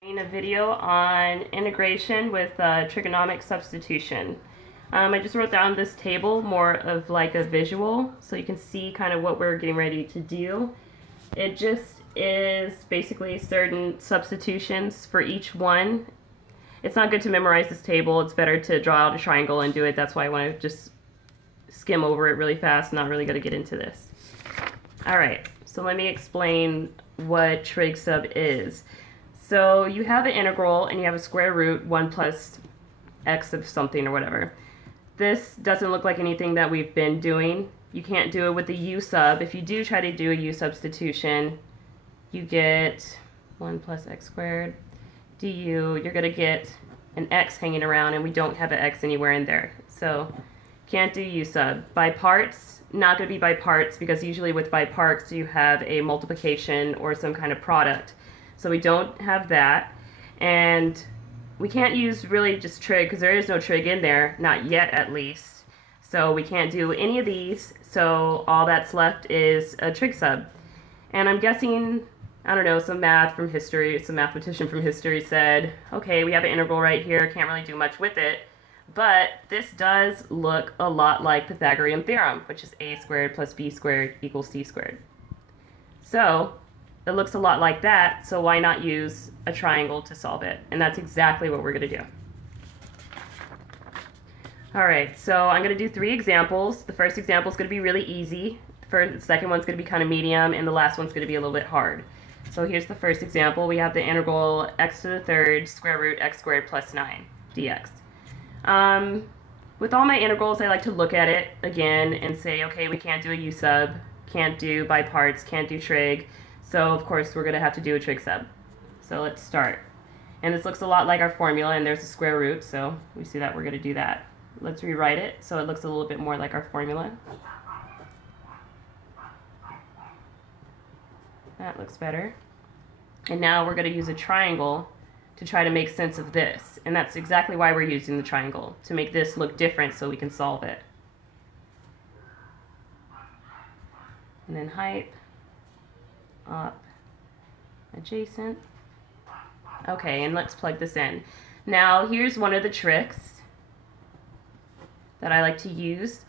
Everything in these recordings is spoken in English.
A video on integration with trigonomic substitution. I just wrote down this table more of like a visual so you can see kind of what we're getting ready to do. It just is basically certain substitutions for each one. It's not good to memorize this table. It's better to draw out a triangle and do it. That's why I want to just skim over it really fast. Not really going to get into this. All right, so let me explain what trig sub is. So you have an integral and you have a square root 1 plus x of something or whatever. This doesn't look like anything that we've been doing. You can't do it with the u sub. If you do try to do a u substitution, you get 1 plus x squared du. You're going to get an x hanging around, and we don't have an x anywhere in there. So can't do u sub. By parts, not going to be by parts, because usually with by parts you have a multiplication or some kind of product. So we don't have that, and we can't use really just trig because there is no trig in there, not yet at least. So we can't do any of these, so all that's left is a trig sub. And I'm guessing, I don't know, some mathematician from history said, okay, we have an integral right here, can't really do much with it, but this does look a lot like Pythagorean theorem, which is a squared plus b squared equals c squared. So it looks a lot like that, so why not use a triangle to solve it? And that's exactly what we're going to do. All right, so I'm going to do 3 examples. The first example is going to be really easy. The second one's going to be kind of medium, and the last one's going to be a little bit hard. So here's the first example. We have the integral x to the third square root x squared plus 9 dx. With all my integrals, I like to look at it again and say, okay, we can't do a u sub, can't do by parts, can't do trig. So of course we're going to have to do a trig sub. So let's start. And this looks a lot like our formula, and there's a square root, so we see that we're going to do that. Let's rewrite it so it looks a little bit more like our formula. That looks better. And now we're going to use a triangle to try to make sense of this. And that's exactly why we're using the triangle, to make this look different so we can solve it. And then height, up, adjacent. Okay, and let's plug this in. Now here's one of the tricks that I like to use.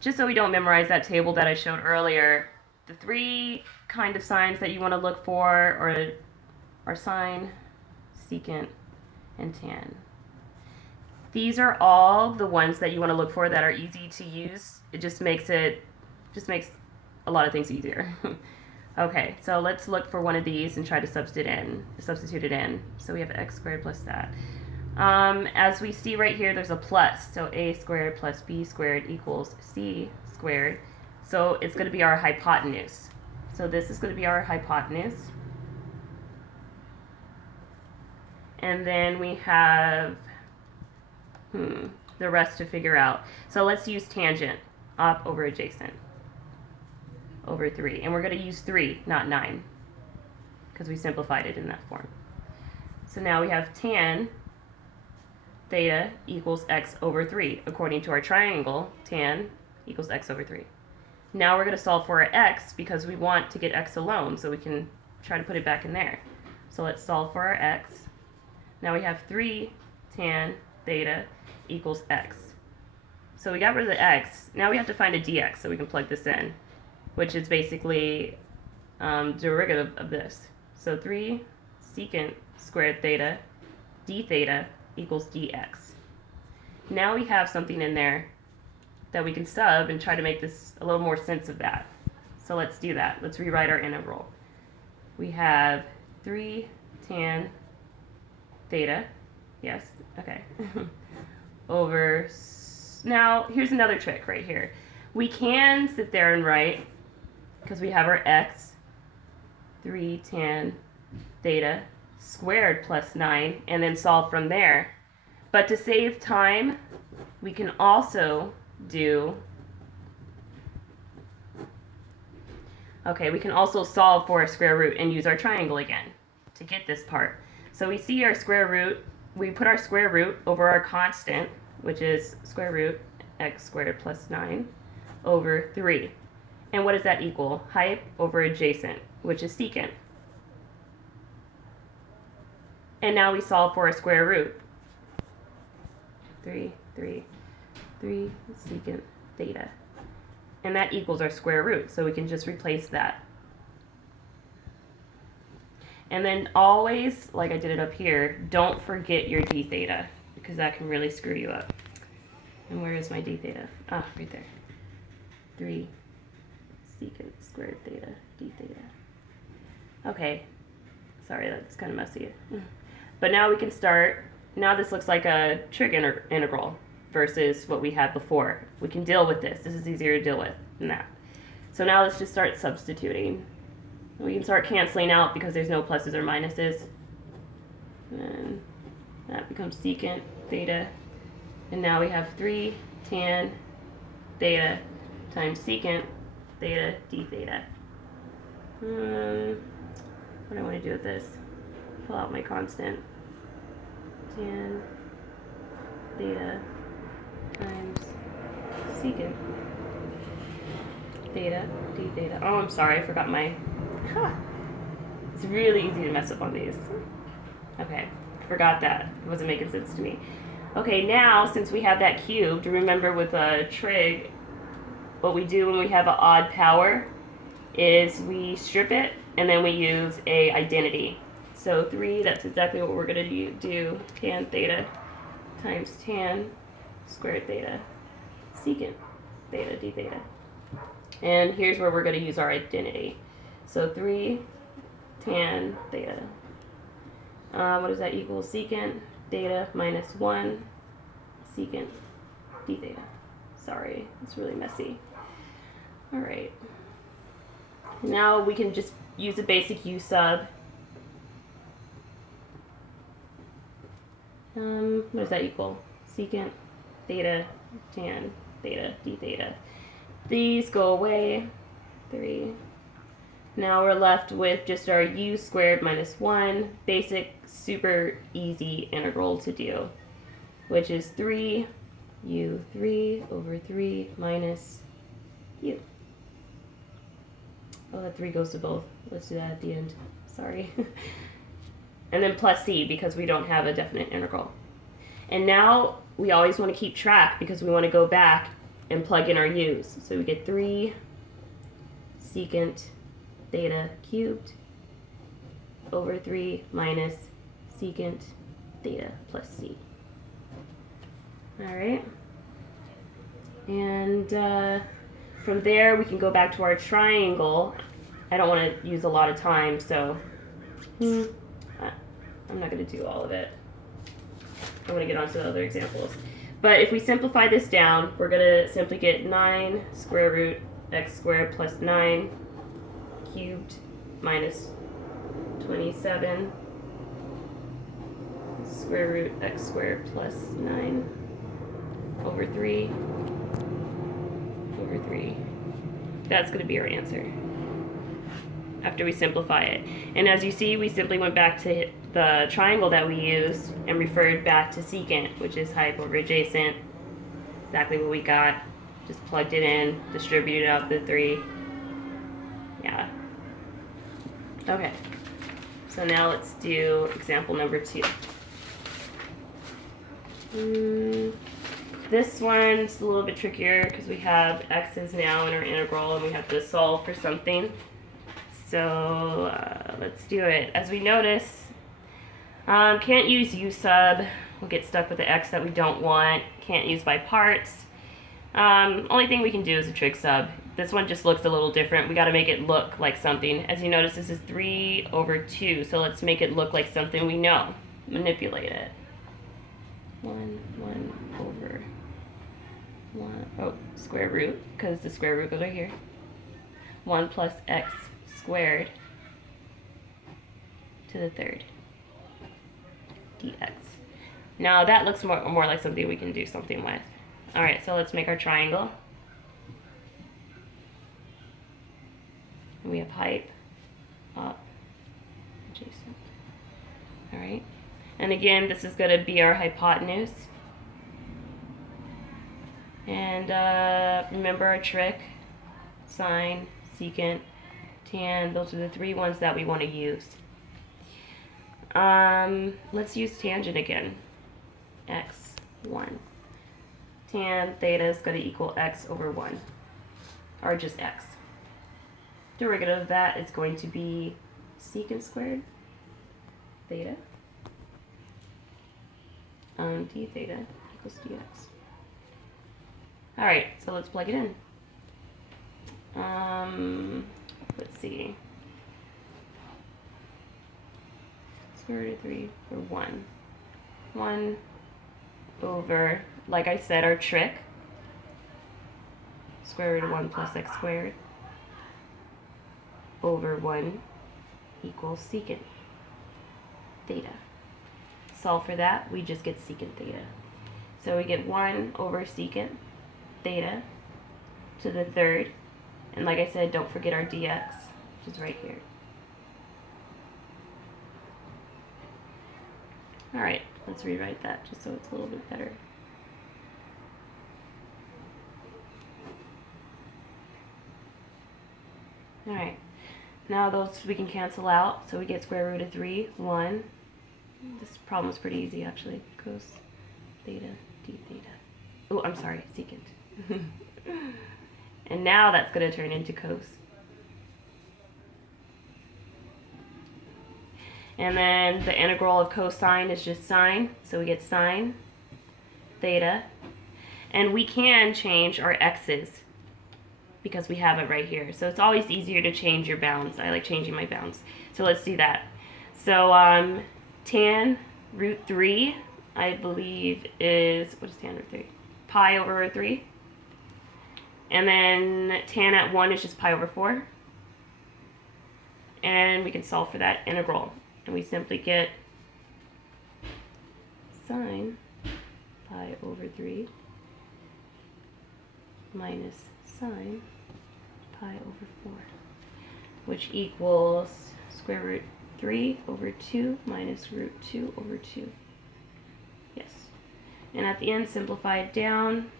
Just so we don't memorize that table that I showed earlier, the 3 kind of signs that you want to look for are sine, secant, and tan. These are all the ones that you want to look for that are easy to use. It just makes a lot of things easier. Okay, so let's look for one of these and try to substitute it in. So we have x squared plus that. As we see right here, there's a plus. So a squared plus b squared equals c squared. So it's going to be our hypotenuse. So this is going to be our hypotenuse. And then we have the rest to figure out. So let's use tangent, op over adjacent, over 3. And we're going to use 3, not 9, because we simplified it in that form. So now we have tan theta equals x over 3. According to our triangle, tan equals x over 3. Now we're going to solve for our x because we want to get x alone, so we can try to put it back in there. So let's solve for our x. Now we have 3 tan theta equals x. So we got rid of the x. Now we have to find a dx so we can plug this in, which is basically derivative of this. So 3 secant squared theta d theta equals dx. Now we have something in there that we can sub and try to make this a little more sense of that. So let's do that. Let's rewrite our integral. We have 3 tan theta, yes, okay, over, now here's another trick right here. We can sit there and write, because we have our x, 3 tan theta squared plus 9, and then solve from there. But to save time, we can also do, okay, we can also solve for a square root and use our triangle again to get this part. So we see our square root, we put our square root over our constant, which is square root x squared plus 9 over 3. And what does that equal? Hype over adjacent, which is secant. And now we solve for a square root. 3, 3, 3 secant theta. And that equals our square root, so we can just replace that. And then always, like I did it up here, don't forget your d theta, because that can really screw you up. And where is my d theta? Ah, right there. 3 secant squared theta, d theta. Okay, sorry, that's kind of messy. But now we can start. Now this looks like a trig integral versus what we had before. We can deal with this. This is easier to deal with than that. So now let's just start substituting. We can start canceling out because there's no pluses or minuses. And that becomes secant theta. And now we have 3 tan theta times secant theta d theta. What do I want to do with this? Pull out my constant. Tan theta times secant theta d theta. Oh, I'm sorry, I forgot my... It's really easy to mess up on these. Okay, forgot that. It wasn't making sense to me. Okay, now, since we have that cubed, remember with a trig, what we do when we have an odd power is we strip it, and then we use a identity. So 3, that's exactly what we're going to do. Tan theta times tan squared theta secant theta d theta. And here's where we're going to use our identity. So 3 tan theta. What does that equal? Secant theta minus 1 secant d theta. Sorry, it's really messy. All right. Now we can just use a basic u sub. What does that equal? Secant theta tan theta d theta. These go away. 3. Now we're left with just our u squared minus 1, basic, super easy integral to do, which is 3 u3 over 3 minus u. Oh, that 3 goes to both. Let's do that at the end. Sorry. And then plus c, because we don't have a definite integral. And now we always want to keep track because we want to go back and plug in our u's. So we get 3 secant theta cubed over 3 minus secant theta plus c. All right. And from there, we can go back to our triangle. I don't want to use a lot of time, so I'm not going to do all of it. I want to get on to the other examples. But if we simplify this down, we're going to simply get 9 square root x squared plus 9 cubed minus 27 square root x squared plus 9 over 3 over 3. That's going to be our answer after we simplify it. And as you see, we simply went back to the triangle that we used and referred back to secant, which is hypoadjacent. Exactly what we got. Just plugged it in, distributed out the 3. Yeah. Okay. So now let's do example number 2. This one's a little bit trickier because we have x's now in our integral and we have to solve for something. So let's do it. As we notice, can't use u sub. We'll get stuck with the x that we don't want. Can't use by parts. Only thing we can do is a trig sub. This one just looks a little different. We got to make it look like something. As you notice, this is 3 over 2. So let's make it look like something we know. Manipulate it. 1 over 1. Oh, square root, because the square root goes right here. 1 plus x squared to the third dx. Now that looks more like something we can do something with. All right, so let's make our triangle. And we have height, up, adjacent. All right, and again, this is going to be our hypotenuse. And remember our trick: sine, secant, tan. Those are the 3 ones that we want to use. Let's use tangent again. X, 1. Tan theta is going to equal x over 1, or just x. Derivative of that is going to be secant squared theta d theta equals dx. Alright, so let's plug it in. Let's see. Square root of 3 or 1. 1 over, like I said, our trick. Square root of 1 plus x squared over 1 equals secant theta. Solve for that, we just get secant theta. So we get 1 over secant theta to the third. And like I said, don't forget our dx, which is right here. Alright, let's rewrite that just so it's a little bit better. Alright, now those we can cancel out, so we get square root of 3, 1. This problem is pretty easy actually. Cos theta d theta. Oh, I'm sorry, secant. And now that's going to turn into cos. And then the integral of cosine is just sine, so we get sine theta. And we can change our x's because we have it right here. So it's always easier to change your bounds. I like changing my bounds. So let's do that. So tan root 3, I believe is, what is tan root 3? Pi over 3. And then tan at 1 is just pi over 4. And we can solve for that integral. And we simply get sine pi over 3 minus sine pi over 4, which equals square root 3 over 2 minus root 2 over 2. Yes. And at the end, simplify it down.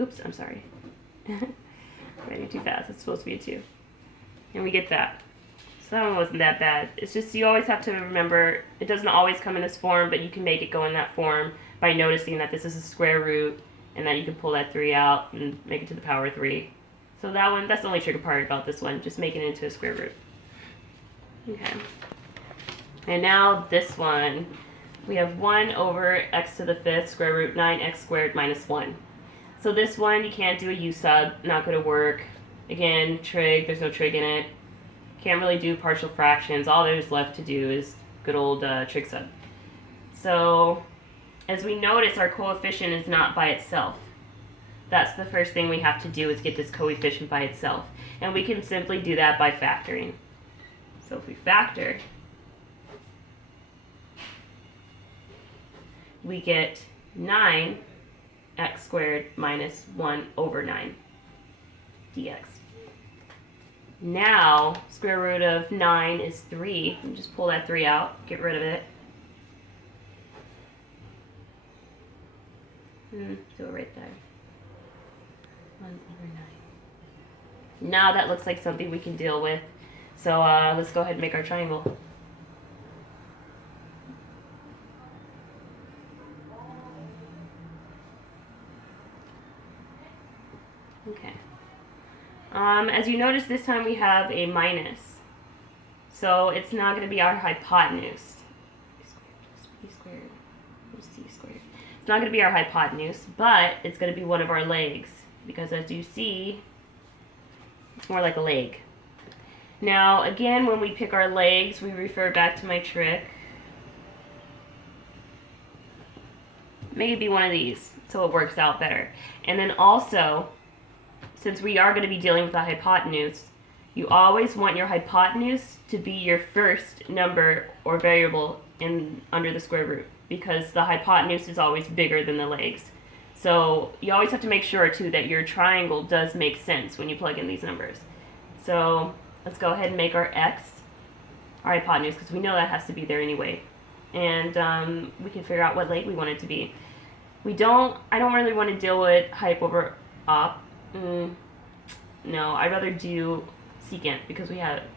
Oops, I'm sorry. Writing too fast. It's supposed to be a 2. And we get that. So that one wasn't that bad. It's just you always have to remember it doesn't always come in this form, but you can make it go in that form by noticing that this is a square root and that you can pull that 3 out and make it to the power 3. So that one, that's the only tricky part about this one, just making it into a square root. Okay. And now this one, we have 1 over x to the 5th square root 9x squared minus 1. So this one, you can't do a u sub, not going to work. Again, trig, there's no trig in it. Can't really do partial fractions. All there's left to do is good old trig sub. So as we notice, our coefficient is not by itself. That's the first thing we have to do is get this coefficient by itself. And we can simply do that by factoring. So if we factor, we get 9 x squared minus 1 over 9 dx. Now, square root of 9 is 3. And just pull that 3 out, get rid of it. Do it right there. 1 over 9. Now that looks like something we can deal with. So let's go ahead and make our triangle. Okay. As you notice, this time we have a minus. So it's not going to be our hypotenuse. B squared plus C squared. It's not going to be our hypotenuse, but it's going to be one of our legs. Because as you see, it's more like a leg. Now, again, when we pick our legs, we refer back to my trick. Make it be one of these so it works out better. And then also, since we are going to be dealing with a hypotenuse, you always want your hypotenuse to be your first number or variable under the square root, because the hypotenuse is always bigger than the legs. So you always have to make sure, too, that your triangle does make sense when you plug in these numbers. So let's go ahead and make our x our hypotenuse, because we know that has to be there anyway. And we can figure out what leg we want it to be. I don't really want to deal with hype over op. No, I'd rather do secant, because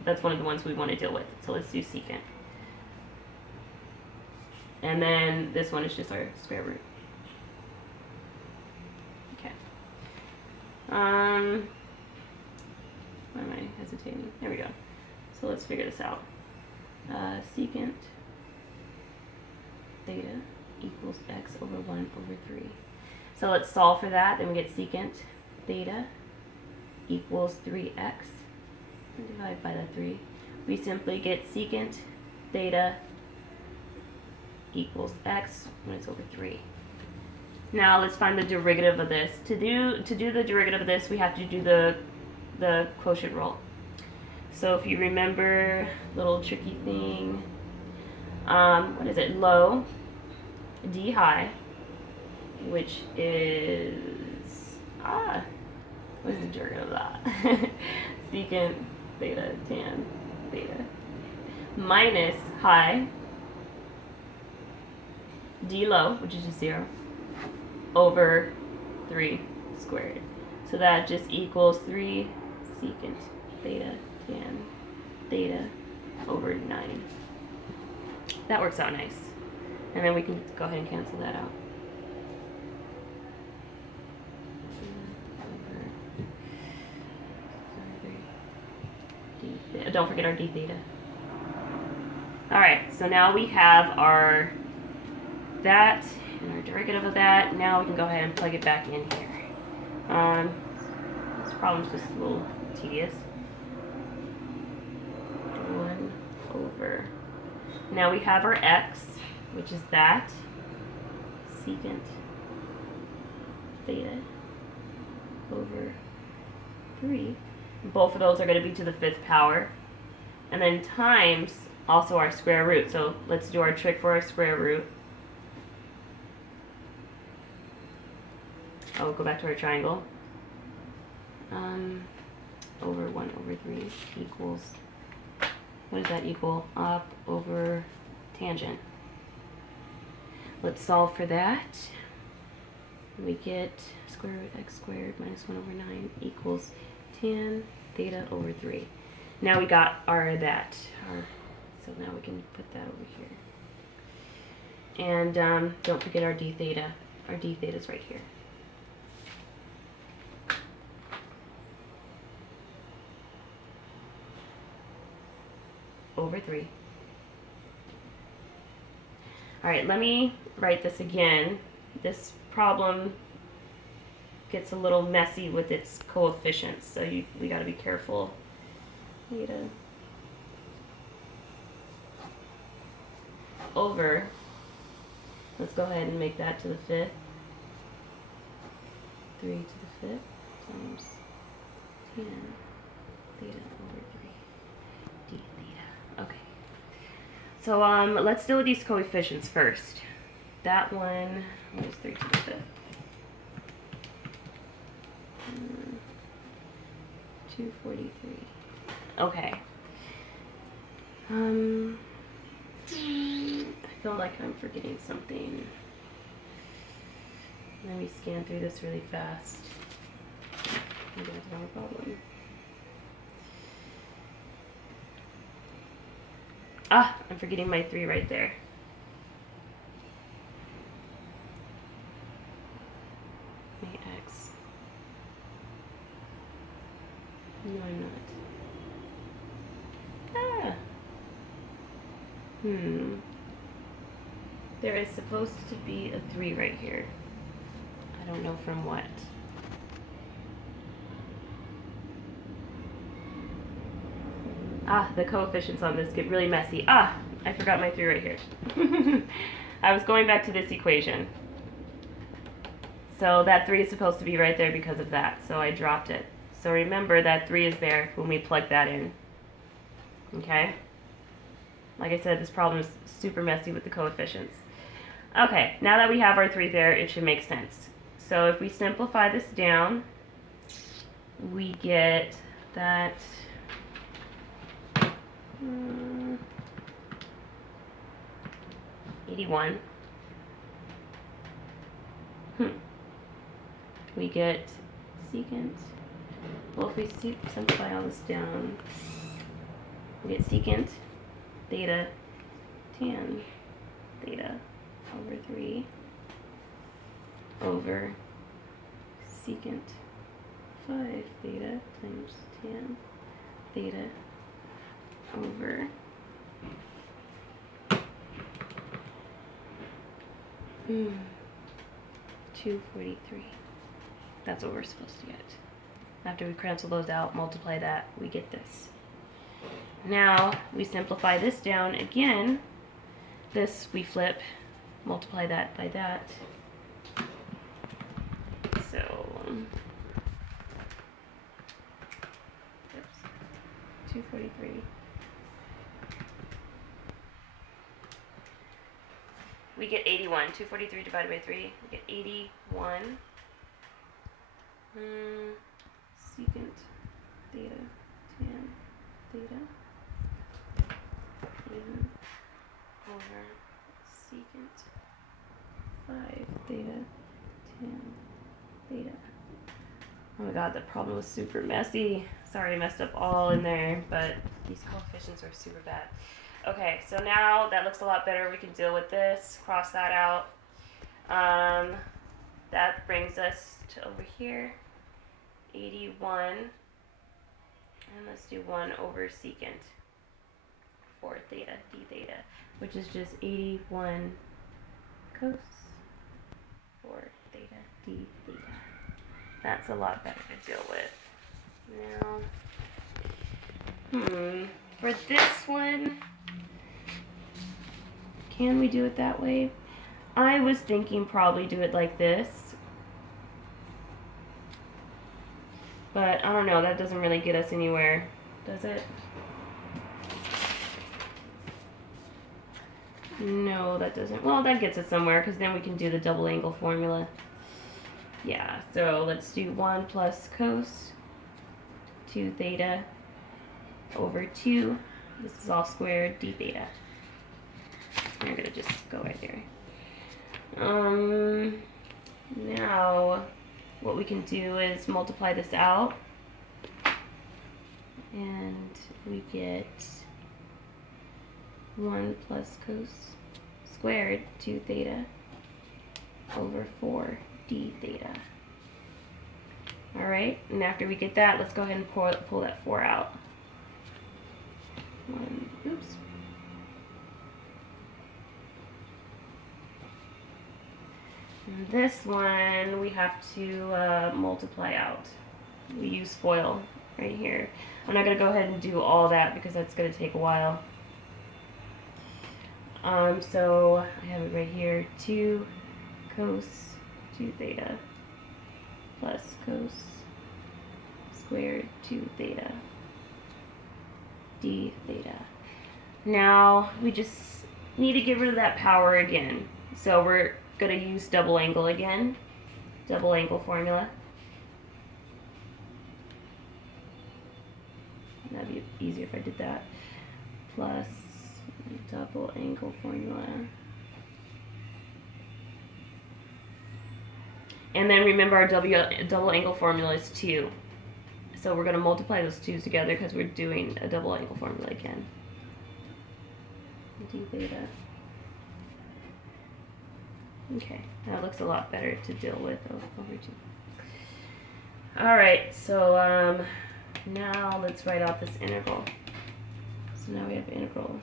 that's one of the ones we want to deal with. So let's do secant. And then this one is just our square root. Okay. Why am I hesitating? There we go. So let's figure this out. Secant theta equals x over 1 over 3. So let's solve for that. Then we get secant theta equals 3x. And divide by that 3. We simply get secant theta equals x when it's over 3. Now let's find the derivative of this. To do the derivative of this, we have to do the quotient rule. So if you remember, little tricky thing, what is it? Low, d high, which is, what is the derivative of that? Secant theta tan theta minus high, d low, which is just 0, over 3 squared. So that just equals 3 secant theta tan theta over 9. That works out nice. And then we can go ahead and cancel that out. Don't forget our d theta. Alright, so now we have our that and our derivative of that. Now we can go ahead and plug it back in here. This problem's just a little tedious. 1 over. Now we have our x, which is that secant theta over 3. Both of those are going to be to the 5th power. And then times also our square root. So let's do our trick for our square root. Oh, go back to our triangle. Over 1 over 3 equals, what does that equal? Up over tangent. Let's solve for that. We get square root x squared minus 1 over 9 equals tan theta over 3. Now we got our that. So now we can put that over here. And don't forget our d theta. Our d theta is right here. Over 3. Alright, let me write this again. This problem gets a little messy with its coefficients, so we got to be careful. Theta over, let's go ahead and make that to the 5th. 3 to the 5th times tan theta over 3 d theta. Okay. So let's deal with these coefficients first. That one was 3 to the 5th. 243. Okay. I feel like I'm forgetting something. Let me scan through this really fast. Maybe that's the wrong problem. I'm forgetting my 3 right there. My x. No, I'm not. There is supposed to be a 3 right here. I don't know from what. The coefficients on this get really messy. I forgot my 3 right here. I was going back to this equation. So that 3 is supposed to be right there because of that. So I dropped it. So remember that 3 is there when we plug that in. Okay? Like I said, this problem is super messy with the coefficients. Okay, now that we have our 3 there, it should make sense. So if we simplify this down, we get that 81. We get secant. Well, if we simplify all this down, we get secant theta tan theta over 3 over secant 5 theta times tan theta over 243. That's what we're supposed to get. After we cancel those out, multiply that, we get this. Now we simplify this down again. This we flip, multiply that by that. So, oops, 243. We get 81. 243 divided by 3, we get 81. Secant theta tan theta over secant 5 theta tan theta. Oh my god, that problem was super messy. Sorry I messed up all in there, but these coefficients are super bad. Okay, so now that looks a lot better. We can deal with this. Cross that out. That brings us to over here. 81. And let's do 1 over secant 4 theta d theta, which is just 81 cos 4 theta d theta. That's a lot better to deal with. Now, for this one, can we do it that way? I was thinking probably do it like this. But I don't know, that doesn't really get us anywhere, does it? No, that doesn't. Well, that gets us somewhere because then we can do the double angle formula. Yeah, so let's do 1 plus cos 2 theta over 2. This is all squared d theta. I'm going to just go right there. Now, what we can do is multiply this out, and we get 1 plus cos squared 2 theta over 4 d theta. Alright, and after we get that, let's go ahead and pull that 4 out. Oops. And this one we have to multiply out. We use FOIL right here. I'm not going to go ahead and do all that because that's going to take a while. So I have it right here, 2 cos 2 theta plus cos squared 2 theta d theta. Now we just need to get rid of that power again. So we're going to use double angle again, double angle formula. That'd be easier if I did that. Plus double angle formula. And then remember our double angle formula is 2. So we're going to multiply those 2's together because we're doing a double angle formula again. D theta. Okay, that looks a lot better to deal with over 2. Alright, so now let's write out this integral. So now we have integral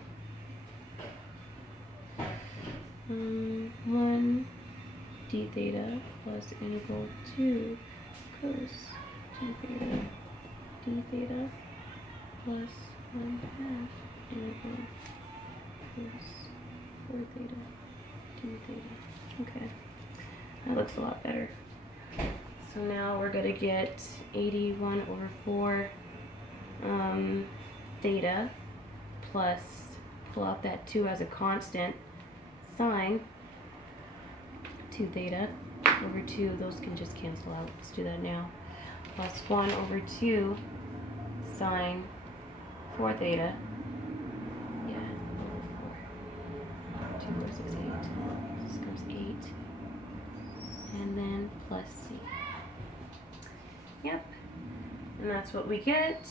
1 d theta plus integral 2 cos 2 theta d theta plus 1/2 integral cos 4 theta d theta. Okay, that looks a lot better. So now we're going to get 81 over 4 theta plus, pull out that 2 as a constant, sine 2 theta over 2, those can just cancel out. Let's do that now. Plus 1 over 2 sine 4 theta. Yeah, over 4. 2, 4, 6, 8. This comes 8. And then plus c. Yep. And that's what we get.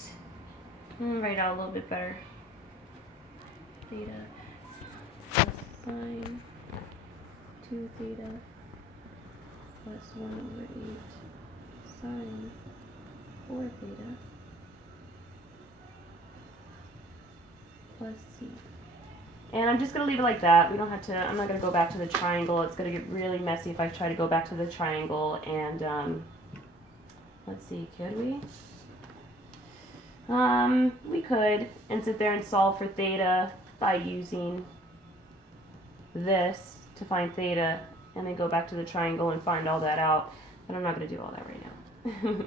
I'm going to write out a little bit better. Theta plus sine 2 theta plus 1 over 8 sine 4 theta plus c. And I'm just going to leave it like that. We don't have to, I'm not going to go back to the triangle. It's going to get really messy if I try to go back to the triangle. And let's see, could we? We could, and sit there and solve for theta by using this to find theta, and then go back to the triangle and find all that out. But I'm not going to do all that right now.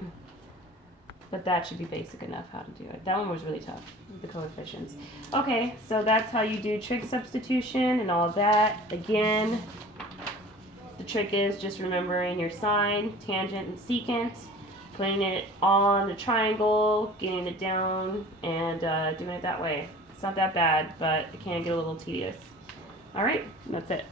But that should be basic enough how to do it. That one was really tough, the coefficients. Okay, so that's how you do trig substitution and all that. Again, the trick is just remembering your sine, tangent, and secant, putting it on the triangle, getting it down, and doing it that way. It's not that bad, but it can get a little tedious. All right, that's it.